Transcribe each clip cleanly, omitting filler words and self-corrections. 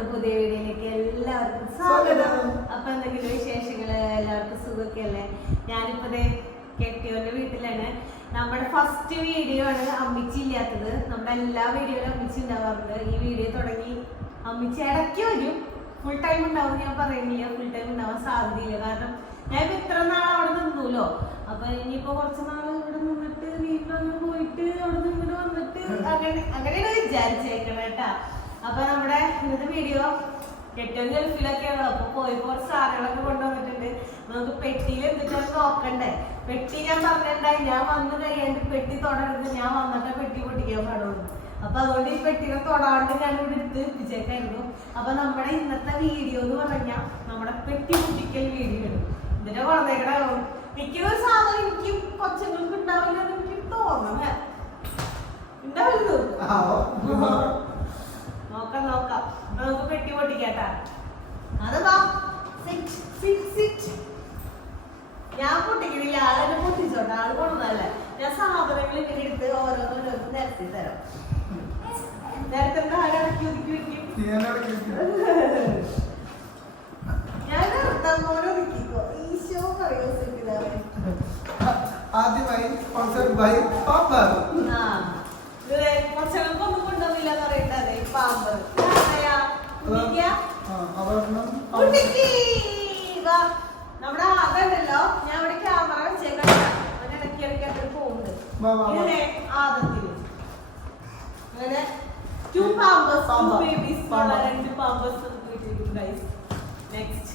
നമ്മുടെ പുതിയ വീഡിയോയിലേക്ക് എല്ലാവർക്കും സ്വാഗതം. അപ്പൊ എന്തെങ്കിലും വിശേഷങ്ങള് എല്ലാവർക്കും സുഖമൊക്കെ അല്ലേ? ഞാനിപ്പോ കെട്ടിയോന്റെ വീട്ടിലാണ്. നമ്മുടെ ഫസ്റ്റ് വീഡിയോ ആണ് അമ്മിച്ചി ഇല്ലാത്തത്. നമ്മുടെ എല്ലാ വീഡിയോയിലും അമ്മിച്ചി ഉണ്ടാവാറുണ്ട്. ഈ വീഡിയോ തുടങ്ങി അമ്മിച്ചി ഇടയ്ക്ക് വരും. ഫുൾ ടൈം ഉണ്ടാവും ഞാൻ പറയുന്നില്ല, ഫുൾ ടൈം ഉണ്ടാവാൻ സാധ്യതയില്ല. കാരണം ഞാൻ ഇപ്പൊ ഇത്ര നാൾ അവിടെ നിന്നൂലോ. അപ്പൊ ഇനിയിപ്പോ കുറച്ച് നാൾ ഇവിടെ നിന്നിട്ട് വീട്ടിലൊന്ന് പോയിട്ട് അവിടെ നിന്ന് ഇങ്ങോട്ട് വന്നിട്ട് അങ്ങനെയാണ് വിചാരിച്ചേക്കണം കേട്ടാ. അപ്പൊ നമ്മുടെ ഇന്നത്തെ വീഡിയോ കെട്ടിയോൻ ഗൾഫിലൊക്കെയാണ്. അപ്പൊ പോയപ്പോ കുറച്ച് സാധനങ്ങളൊക്കെ കൊണ്ടുവന്നിട്ടുണ്ട്. നമുക്ക് പെട്ടിയിൽ എന്തിട്ടാണ് നോക്കണ്ടേ. പെട്ടി ഞാൻ പറഞ്ഞിട്ടുണ്ടായി, ഞാൻ വന്ന് കഴിയാണ്ട് പെട്ടി തൊടരുത്, ഞാൻ വന്നിട്ട് പെട്ടി പൊട്ടിക്കാൻ പാടുള്ളൂ. അപ്പൊ അതുകൊണ്ട് ഈ പെട്ടിനെ തൊടാണ്ട് ഞാൻ ഇവിടെ എടുത്ത് എത്തിച്ചേക്കായിരുന്നു. അപ്പൊ നമ്മുടെ ഇന്നത്തെ വീഡിയോ എന്ന് പറഞ്ഞാൽ നമ്മുടെ പെട്ടി പൊട്ടിക്കൽ വീഡിയോ ആണ്. ഇതിന്റെ കുളത്തേക്കട മിക്കൊരു സാധനം എനിക്ക് കൊച്ചുങ്ങൾക്ക് ഉണ്ടാവില്ല എന്ന് എനിക്ക് തോന്നണേ. ഉണ്ടാവില്ല, നോക്കാം നോക്കാം. നമുക്ക് പെട്ടി പൊട്ടിക്കാട്ടാ. അതാ ഞാൻ പൊട്ടിക്കണില്ല, ആളെന്നെ പൊട്ടിച്ചോട്ടെ. ആള് കൊണ്ടതല്ലേ. ഞാൻ സാധനങ്ങൾ ഇങ്ങനെ എടുത്ത് ഓരോന്നോരോന്ന് നിരത്തി തരാം. നേരത്തെ ഇറക്കി ഒതുക്കി വെക്കും. ഞാൻ നിർത്താൻ പോലെ ഒതുക്കിക്കോ. ഈശോ പറയോ ആദ്യമായി സ്പോൺസർഡ് ബൈ പാമ്പർ. കുറച്ചൊന്നും കൊണ്ടുവന്നില്ല എന്ന് പറയണ്ടേ പാമ്പ്. നമ്മുടെ ആകണ്ടല്ലോ, ഞാൻ ഇവിടെ ക്യാമറ വെച്ചേക്കാം. ഇടയ്ക്ക് ഇടയ്ക്ക് പോകുന്നുണ്ട്. ഇതിനെ ആദത്തില് അങ്ങനെ 2 പാമ്പേഴ്സ്, 2 ബേബീസ്, 2 പാമ്പേഴ്സ് കിട്ടിയിട്ടുണ്ട് ഗൈസ്. നെക്സ്റ്റ്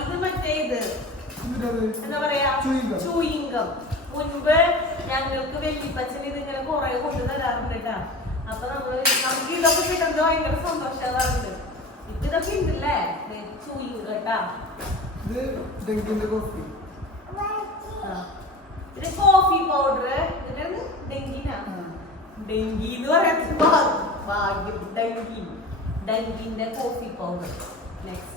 ഇത് മറ്റേ ഇത് എന്താ പറയാ, ചൂയിങ്കം. മുൻപ് ഞങ്ങൾക്ക് വെല്ലിപ്പച്ചൻ ഇത് ഇങ്ങനെ കുറെ കൊണ്ടു തരാറുണ്ട് കേട്ടാ. അപ്പൊ നമുക്ക് ഇതൊക്കെ കിട്ടുന്നത് ഭയങ്കര സന്തോഷമാകാറുണ്ട്. ഇപ്പൊ ഇതൊക്കെ ഉണ്ടല്ലേ ചൂയിങ്കം കേട്ടാ. ഇത് കോഫി പൗഡർ. ഇതിനാണ് ഡെങ്കിനാ, ഡെങ്കി എന്ന് പറയുന്നത് ഭാഗ്യം. ഡെങ്കിന്റെ കോഫി പൗഡർ. നെക്സ്റ്റ്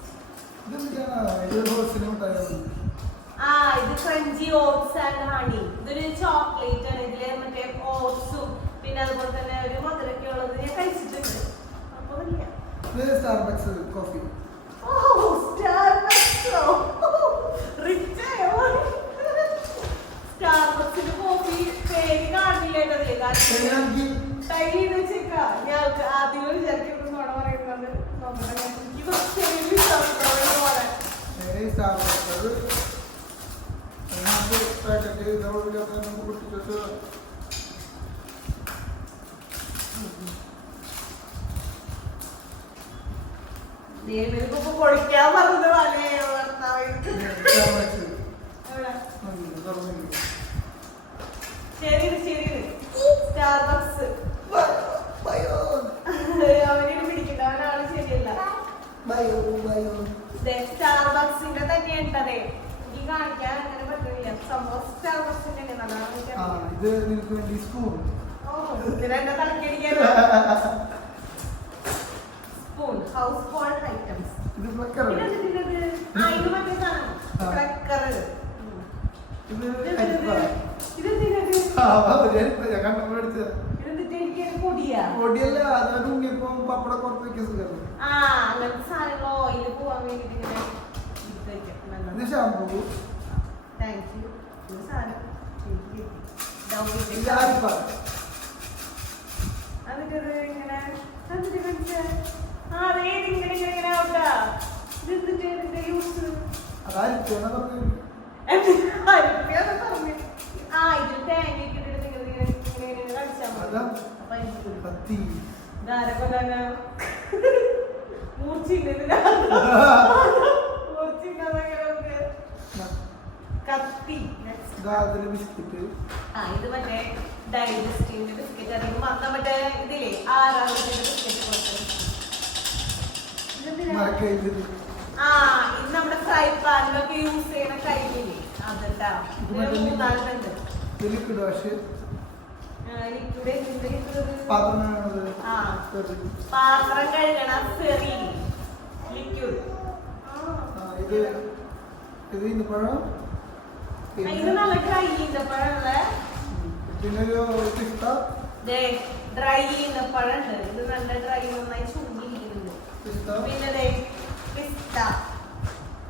ഇത് ക്രഞ്ചി ഓട്സ് ആൻഡ് ഹണി. ഇതൊരു ചോക്ലേറ്റ് ആണ്. ഇതില് മറ്റേ ഓട്സും പിന്നെ അതുപോലെ തന്നെ ഒരു മധുരൊക്കെ ഉള്ളത് ഞാൻ കഴിച്ചിട്ടുണ്ട്. അപ്പൊ സ്റ്റാർബക്സ് കോഫി. സ്റ്റാർബക്സിന്റെ കോഫി പേര് കാണില്ലേണ്ടതേ. ഞങ്ങൾക്ക് ആദ്യം വിചാരിക്കുന്നത് നോട പറയുന്നത് പൊളിക്കാൻ പറഞ്ഞത് ശരി ശരി. സ്റ്റാർബക്സ് അവനെ പിടിക്കണ്ട, അവനാണ് ശരിയല്ല. സ്റ്റാർബക്സിന്റെ തന്നെ ഉണ്ടതേ. എനിക്ക് കാണിക്കാൻ അങ്ങനെ പറ്റുന്നില്ല. സംഭവം സ്റ്റാർബക്സിന്റെ എന്റെ തലക്കടിക്കാൻ സ്പൂൺ. House hold items. ഇത് മറ്റേ സാധനം ക്രക്കർ. പൊടിയല്ല, അതിനകത്ത് ഉണ്ണിയപ്പം പപ്പടം പുറത്ത് വെക്കാൻ സുഖം. അങ്ങനത്തെ സാധനങ്ങൾ ഓയില് പോവാൻ വേണ്ടിട്ട് ഷാമ്പൂ. Thank you. സാധനം അതിട്ടത് ഇങ്ങനെ ഇങ്ങനെ ആവട്ടാ. ഇതിന്റെ യൂസ് അതായിരിക്കും പറഞ്ഞു. ഇതിൽ തേങ്ങ ഇട്ടിട്ട് ഇങ്ങനെ കളിച്ചാൽ മതി. കത്തി. ബിസ്ക്കറ്റ്. ഇത് മറ്റേ ഡൈജസ്റ്റിന്റെ ബിസ്ക്കറ്റ്. അധികം വന്ന മറ്റേ ഇതില്ലേ 6 ബിസ്ക്കറ്റ്. ഇത് നമ്മുടെ ഫ്രൈ പാനിലൊക്കെ യൂസ് ചെയ്യണ കൈയില്ലേ അതെട്ടാ. 3-4 ലിക്വിഡ് വാഷ്. പാത്രം കഴുകണ ഫെറി ലിക്വിഡ്. ഇത് ഈന്തപ്പഴം. ഇത് നല്ല ഡ്രൈ ഈന്തപ്പഴമുള്ള പിന്നെ ഒരു പിസ്ത ഡ്രൈ ഈന്തപ്പഴമുണ്ട്. ഇത് നല്ല ഡ്രൈ നന്നായി ചുങ്ങിയിരിക്കുന്നുണ്ട്. പിസ്ത പിന്നെ പിസ്ത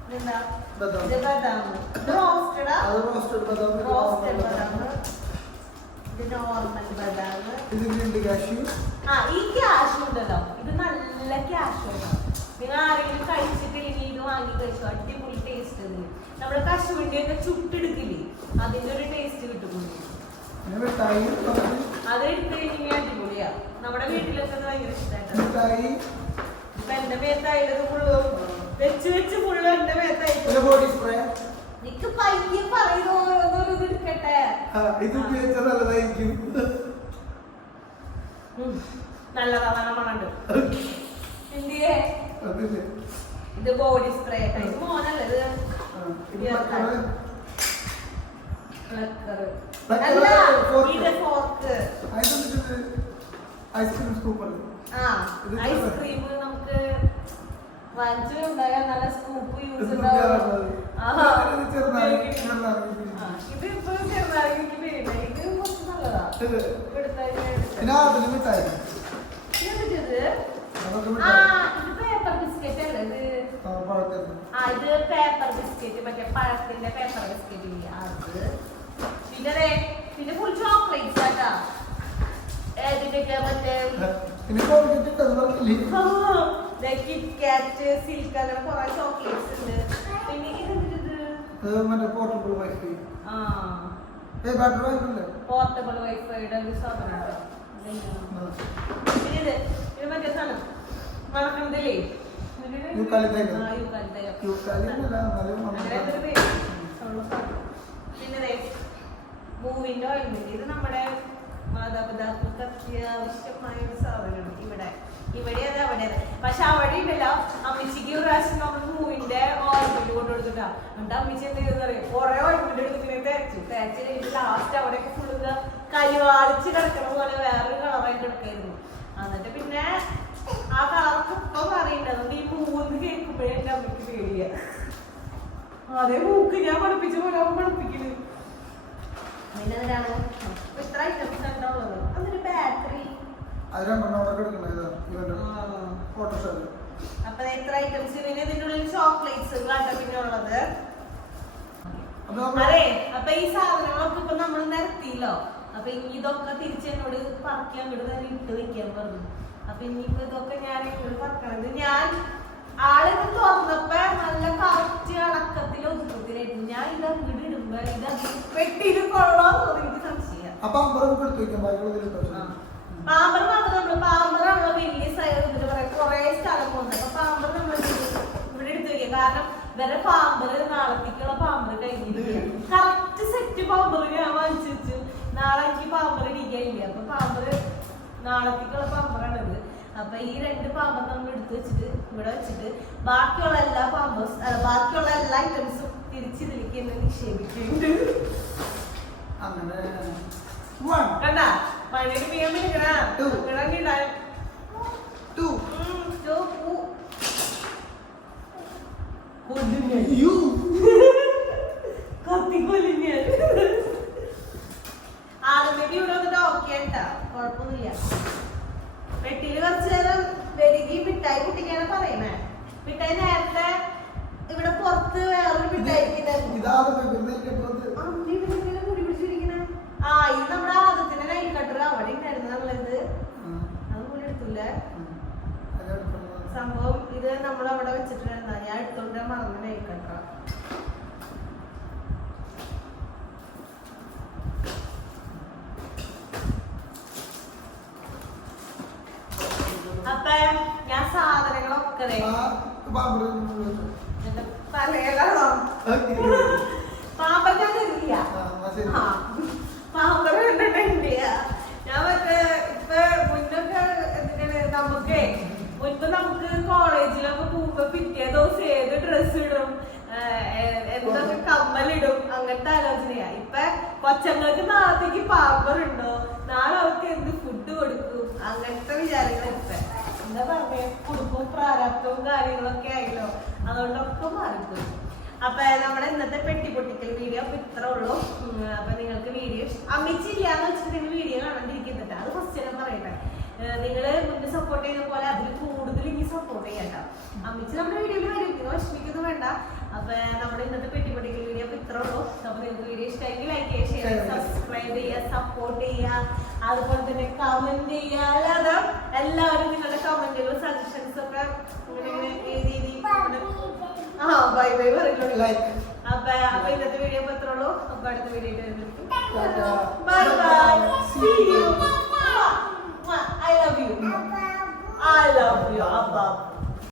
ഇതെന്താ ബദാം. ഇത് ബദാം റോസ്റ്റഡ് അത് റോസ്റ്റഡ് ബദാം. റോസ്റ്റഡ് ബദാം ഇത് നോർമൽ ബദാം. ഇത് ഗ്രീൻഡ് കാഷ്യൂ. ഈ ക്യാഷ് ഉണ്ടല്ലോ ഇത് നല്ല ക്യാഷ് ഉണ്ടാവും. നിങ്ങൾ ആരെങ്കിലും കഴിച്ചിട്ടില്ലെങ്കിൽ ഇത് വാങ്ങി കഴിച്ചു. അടിപൊളി ടേസ്റ്റ് ഇതിന്. നമ്മള് കശുവണ്ടി ഒക്കെ ചുട്ടെടുക്കില്ലേ അതിന്റെ ഒരു ടേസ്റ്റ് കിട്ടും. പിന്നെ മിഠായി. അത് എടുത്ത് കഴിഞ്ഞാൽ അടിപൊളിയാ. നമ്മുടെ വീട്ടിലൊക്കെ അത് ഭയങ്കര ഇഷ്ടമായിട്ടാണ്. മിഠായി. ഇപ്പൊ എന്റെ മേത്തായത് മുഴുവൻ വെച്ച് വെച്ച് മുഴുവൻ എന്റെ മേത്തായിട്ട്. പിന്നെ ബോഡി സ്പ്രേ. നിക്ക് പയ്യെ പറയുന്നു ഓരോന്നോരോ ഇത് എടുക്കട്ടെ. ഇത് ഉപയോഗിച്ചാൽ നല്ലതായിരിക്കും. നല്ലതാ, നല്ല മണുണ്ട്. എന്തിയെ അതില്ലേ ഇത് ബോഡി സ്പ്രേ ഇത് മോനല്ലേ ഇത് ഫോർക്ക്. Ice cream scooper. ഐസ്ക്രീം നമുക്ക് വാങ്ങിച്ചുണ്ടായാൽ നല്ല സ്കൂപ്പ് യൂസ് ഇത് ഇതിപ്പോ ചെറുതായിരിക്കും പേരില്ല. ഇത് കുറച്ച് നല്ലതാ. പിന്നെ അതിന് മിഠായി. ഇത് പേപ്പർ ബിസ്ക്കറ്റ് അല്ലേ ഇത്? ഇത് പേപ്പർ ബിസ്ക്കറ്റ്, മറ്റേ പഴത്തിന്റെ പേപ്പർ ബിസ്ക്കറ്റ് ഇല്ല അത്. പിന്നെ ഫുൾ ചോക്ലേറ്റ്സ് ആട്ടാ. ഏതിന്റെയൊക്കെ മറ്റേ കിറ്റ്കാറ്റ്, സിൽക്ക് അങ്ങനെ കുറെ ചോക്ലേറ്റ്സ് ഉണ്ട്. പിന്നെ ഇത് പോർട്ടബിൾ വൈഫൈ. പോർട്ടബിൾ വൈഫൈയുടെ ഒരു സാധനം. പിന്നെ ഇത് മറ്റേ സാധനം മറക്കണതില്ലേ പിന്നെ മൂവിന്റെ ഓയിൽമെന്റ്. ഇത് നമ്മുടെ മാതാപിതാക്കൾക്ക് അത്യാവശ്യമായ ഒരു സാധനമാണ്. ഇവിടെ അതെ അവിടെ അതെ. പക്ഷെ അവിടെ ഉണ്ടല്ലോ അമ്മച്ചിക്ക് ഒരു പ്രാവശ്യം നമ്മൾ മൂവിന്റെ ഓയിൽമെന്റ് കൊണ്ട് കൊടുത്തിട്ടാ. എന്നിട്ട് അമ്മച്ചി എന്ത് ചെയ്തെന്നറിയാം, കുറെ ഓയിൽമെന്റ് എടുത്തിങ്ങനെ തേച്ച് കഴിഞ്ഞിട്ട് ലാസ്റ്റ് അവിടെയൊക്കെ ഫുള്ള് കരിവാളിച്ച് കിടക്കണ പോലെ വേറൊരു കളറായിട്ട് എടുക്കായിരുന്നു. എന്നിട്ട് പിന്നെ ആ കളർക്ക് ഇപ്പൊ പറയണ്ട. അതുകൊണ്ട് ഈ മൂന്ന് കേൾക്കുമ്പോഴേ എന്റെ അമ്മയ്ക്ക് പേടിയാ. അതേ മൂക്ക് ഞാൻ പഠിപ്പിച്ച പോലെ പഠിപ്പിക്കുന്നത്. പിന്നെ എന്തിനാണ് ഇത്ര ഐറ്റംസ് എന്താ ഉള്ളത്? അതിന് ബാറ്ററി അപ്പൊ എത്ര ഐറ്റംസ്. പിന്നെ ഇതിന്റെ ഉള്ളിൽ ചോക്ലേറ്റ്സ് പിന്നെ ഉള്ളത്. അതെ, അപ്പൊ ഈ സാധനങ്ങളൊക്കെ ഇപ്പൊ നമ്മൾ നിരത്തിയില്ലോ. അപ്പൊ ഇനി ഇതൊക്കെ തിരിച്ചെന്നോട് പറക്കി അങ്ങോട്ട് തന്നെ ഇട്ട് വെക്കാൻ പറഞ്ഞു. അപ്പൊ ഇനിയിപ്പോ ഇതൊക്കെ ഞാൻ ഇങ്ങോട്ട് പറക്കണത് ഞാൻ ആളിത് തുറന്നപ്പോ നല്ല കറക്റ്റ് അടക്കത്തിൽ ഒതുക്കത്തിലായിരുന്നു. ഞാൻ ഇത് അങ്ങോട്ട് ഇടുമ്പോ ഇത് പെട്ടിയിൽ കൊള്ളാന്ന് എനിക്ക് സംശയം. പാമ്പർ മാത്രം നമ്മള് പാമ്പറാണല്ലോ വലിയ സൈഡ് പറയാം കുറെ സ്ഥലം പോകുന്നത്. അപ്പൊ പാമ്പർ നമ്മൾ ഇവിടെ എടുത്ത് വെക്കുക. കാരണം വേറെ പാമ്പർ നാളത്തേക്കുള്ള പാമ്പർ കഴിഞ്ഞിരിക്കുക. കറക്റ്റ് സെറ്റ് പാമ്പർ ഞാൻ വാങ്ങിച്ചു വെച്ചു. നാളെ എനിക്ക് പാമ്പർ ഇടിക്കാനില്ല. അപ്പൊ പാമ്പർ നാളത്തേക്കുള്ള പാമ്പറാണിത്. അപ്പൊ ഈ രണ്ട് പാമ്പർ നമ്മൾ എടുത്ത് വെച്ചിട്ട് ഇവിടെ വെച്ചിട്ട് ബാക്കിയുള്ള എല്ലാ ബാക്കിയുള്ള എല്ലാ ഐറ്റംസും തിരിച്ചിതിലേക്ക് എന്നെ നിക്ഷേപിക്കുന്നുണ്ട്. കണ്ടാ പണിക്ക് ചെയ്യാൻ പറ്റിക്കണ കത്തിക്കൊല്ലിഞ്ഞ ആദ്യമേക്ക് ഇവിടെ വന്നിട്ട് ഓക്കെ ആയിട്ടാ, കുഴപ്പമൊന്നുമില്ല. പെട്ടിയില് കുറച്ചു നേരം വരികയും മിഠായി കുട്ടിക്കാണ് പറയണേ. മിഠായി നേരത്തെ ഇവിടെ പുറത്ത് വേറൊരു മിഠായി മുടി പിടിച്ചിരിക്കണേ. ഇത് നമ്മുടെ ആദ്യത്തിന്റെ നൈൽ കട്ടർ അവിടെ ഉണ്ടായിരുന്നു നമ്മളത്. അത് കൂടി എടുത്തില്ലേ സംഭവം. ഇത് നമ്മൾ അവിടെ വെച്ചിട്ടുണ്ടായിരുന്ന ഞാൻ എടുത്തോണ്ട് മറന്ന നൈൽ കട്ടർ. അപ്പൊ ഞാൻ സാധനങ്ങളൊക്കെ പറയാലോ. പാമ്പർ ഞാൻ തരില്ല. പാമ്പർ കണ്ടിട്ടുണ്ട് ഞാൻ. മറ്റേ ഇപ്പൊ മുന്നൊക്കെ എന്തിനാണ് മുൻപ് നമുക്ക് കോളേജിലൊക്കെ പോകുമ്പോ പിറ്റേ ദിവസം ഏത് ഡ്രസ് ഇടും, എന്തൊക്കെ കമ്മലിടും, അങ്ങനത്തെ ആലോചനയാ. ഇപ്പൊ കൊച്ചങ്ങൾക്ക് നാളത്തേക്ക് പാമ്പർ ഉണ്ടോ, നാളെ അവർക്ക് എന്ത് ഫുഡ് കൊടുക്കും, അങ്ങനത്തെ വിചാരങ്ങൾ. ഇപ്പൊ എന്താ പറയാ കുടുംബവും പ്രാരാബ്ദവും കാര്യങ്ങളൊക്കെ ആയില്ലോ. അതുകൊണ്ടൊക്കെ മാറിപ്പോയി. അപ്പൊ നമ്മുടെ ഇന്നത്തെ പെട്ടി പൊട്ടിക്കൽ വീഡിയോ അപ്പൊ ഇത്ര ഉള്ളൂ. അപ്പൊ നിങ്ങൾക്ക് വീഡിയോ അമ്മിച്ചില്ലാന്ന് വെച്ചിട്ട് നിങ്ങൾ വീഡിയോ കാണാണ്ടിരിക്കുന്നുണ്ട്. അത് ഫസ്റ്റ് ഞാൻ പറയട്ടെ, നിങ്ങള് മുന്നേ സപ്പോർട്ട് ചെയ്ത പോലെ അതിൽ കൂടുതൽ ഇനി സപ്പോർട്ട് ചെയ്യട്ടോ. അമ്മിച്ച് നമ്മുടെ വീഡിയോയിൽ വരും, നിങ്ങൾ വിഷമിക്കൊന്നും വേണ്ട. അപ്പൊ നമ്മുടെ ഇന്നത്തെ പെട്ടി പൊട്ടിക്കൽ വീഡിയോ അപ്പൊ ഇത്ര ഉള്ളൂ. അപ്പൊ നിങ്ങൾക്ക് വീഡിയോ ഇഷ്ടമെങ്കിൽ ലൈക്ക് ചെയ്യുക, ഷെയർ ചെയ്യുക, സബ്സ്ക്രൈബ് ചെയ്യുക, സപ്പോർട്ട് ചെയ്യുക, അതുപോലെ തന്നെ കമന്റ് ചെയ്യുക. അല്ലാതെ എല്ലാവരും നിങ്ങളുടെ കമന്റുകളും സജഷൻസ് ഒക്കെ ഇങ്ങനെ എഴുതി ബൈ ബൈ പറയുള്ളൂ. അപ്പൊ ഇന്നത്തെ വീഡിയോ ഇത്രേ ഉള്ളൂ. അപ്പൊ അടുത്ത വീഡിയോ ബൈ ബൈ.